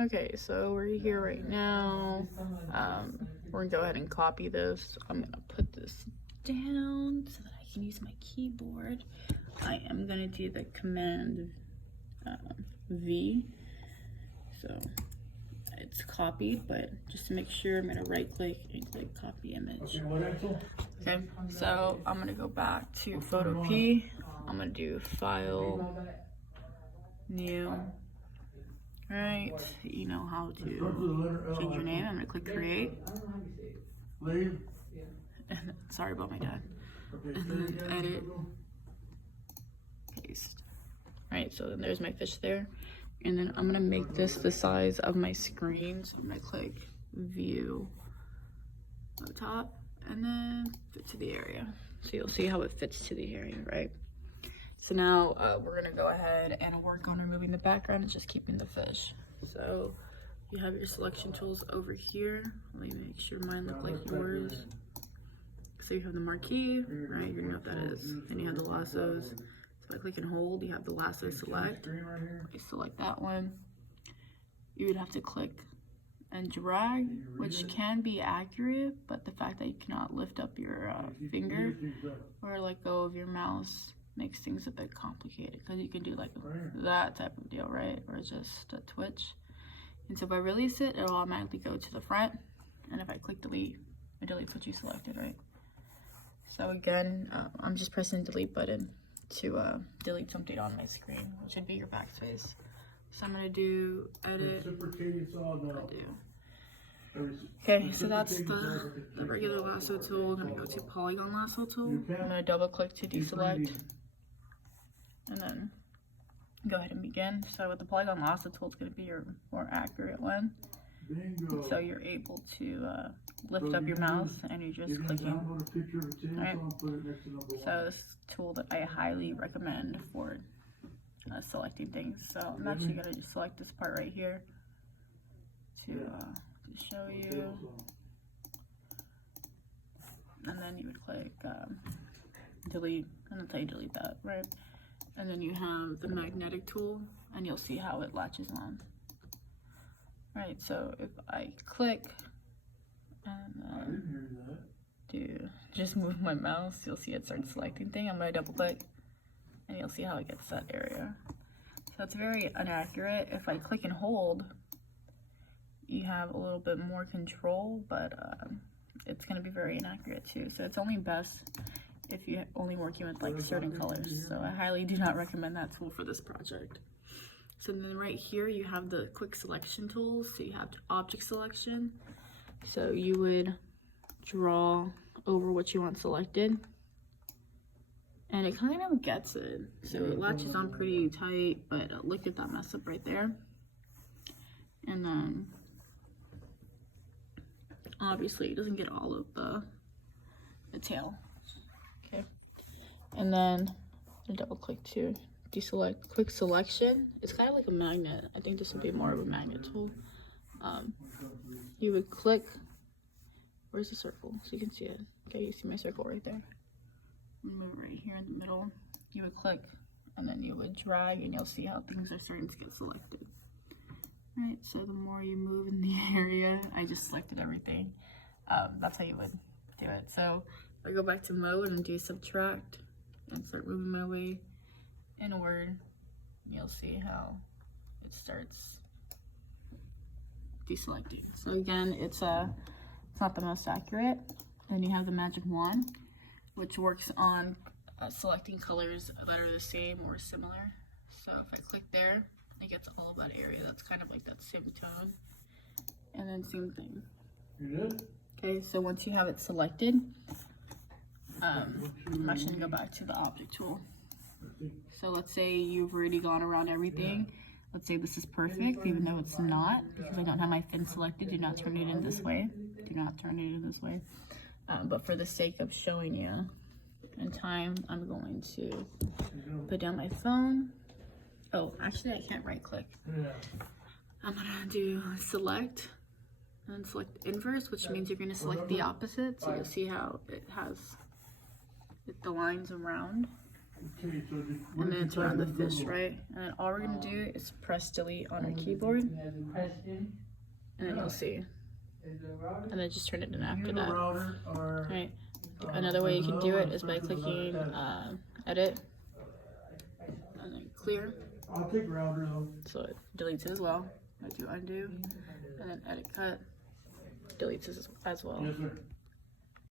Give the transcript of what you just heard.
Okay, so we're here right now. We're gonna go ahead and copy this. I'm gonna put this down so that I can use my keyboard. I am gonna do the command V. So it's copied, but just to make sure, I'm gonna right click and click copy image. Okay, so I'm gonna go back to Photo P. I'm gonna do File, New. Right, you know how to change your name. I'm gonna click create. And sorry about my dad. And then edit, paste. Right, so then there's my fish there. And then I'm gonna make this the size of my screen. So I'm gonna click view up top and then fit to the area. So you'll see how it fits to the area, right? So now we're gonna go ahead and work on removing the background and just keeping the fish. So you have your selection tools over here. Let me make sure mine look like yours. So you have the marquee, right? You know what that is. Then you have the lassos. So I click and hold, you have the lasso select. I select that one. You would have to click and drag, which can be accurate, but the fact that you cannot lift up your finger or let go of your mouse makes things a bit complicated, because you can do like that type of deal, right? Or just a twitch. And so if I release it, it'll automatically go to the front. And if I click delete, it deletes what you selected, right? So again, I'm just pressing the delete button to delete something on my screen, which would be your backspace. So I'm gonna do edit. Okay, so that's the regular lasso tool. I'm gonna go to polygon lasso tool. I'm gonna double click to deselect. And then go ahead and begin. So with the polygon lasso tool, it's going to be your more accurate one. And so you're able to lift up your mouse and you're just clicking. Alright. So this tool that I highly recommend for selecting things. So I'm actually going to just select this part right here to show you. And then you would click delete, and that's how you delete that, right? And then you have the magnetic tool, and you'll see how it latches on. Right, so if I click and just move my mouse, you'll see it start selecting thing. I'm gonna double click, and you'll see how it gets that area. So it's very inaccurate. If I click and hold, you have a little bit more control, but it's gonna be very inaccurate too. So it's only best if you're only working with like certain colors. So I highly do not recommend that tool for this project. So then right here you have the quick selection tools. So you have object selection. So you would draw over what you want selected. And it kind of gets it. So it latches on pretty tight, but look at that mess up right there. And then obviously it doesn't get all of the tail. Okay, and then I double click to deselect quick selection. It's kind of like a magnet. I think this would be more of a magnet tool. You would click, where's the circle? So you can see it. Okay, you see my circle right there. Move right here in the middle. You would click and then you would drag and you'll see how things are starting to get selected. Right, so the more you move in the area, I just selected everything. That's how you would do it. So if I go back to mode and do subtract and start moving my way inward, you'll see how it starts deselecting. So again, it's not the most accurate. Then you have the magic wand, which works on selecting colors that are the same or similar. So if I click there, it gets all of that area that's kind of like that same tone. And then same thing. You good? Okay, so once you have it selected, I'm actually gonna go back to the object tool. So let's say you've already gone around everything. Let's say this is perfect, even though it's not, because I don't have my fin selected. Do not turn it in this way. Do not turn it in this way. But for the sake of showing you in time, I'm going to put down my phone. Oh, actually I can't right click. I'm gonna do select and select inverse, which means you're gonna select the opposite. So you'll see how it has the lines around. Okay, so just and then it's around the fish, right? And then all we're gonna do is press delete on our keyboard, and then you'll see. And then just turn it in after that. Right. Another way you can do it is by clicking edit and then clear. I'll take router though. So it deletes it as well. I do undo and then edit cut. Deletes it as well. Yes, sir.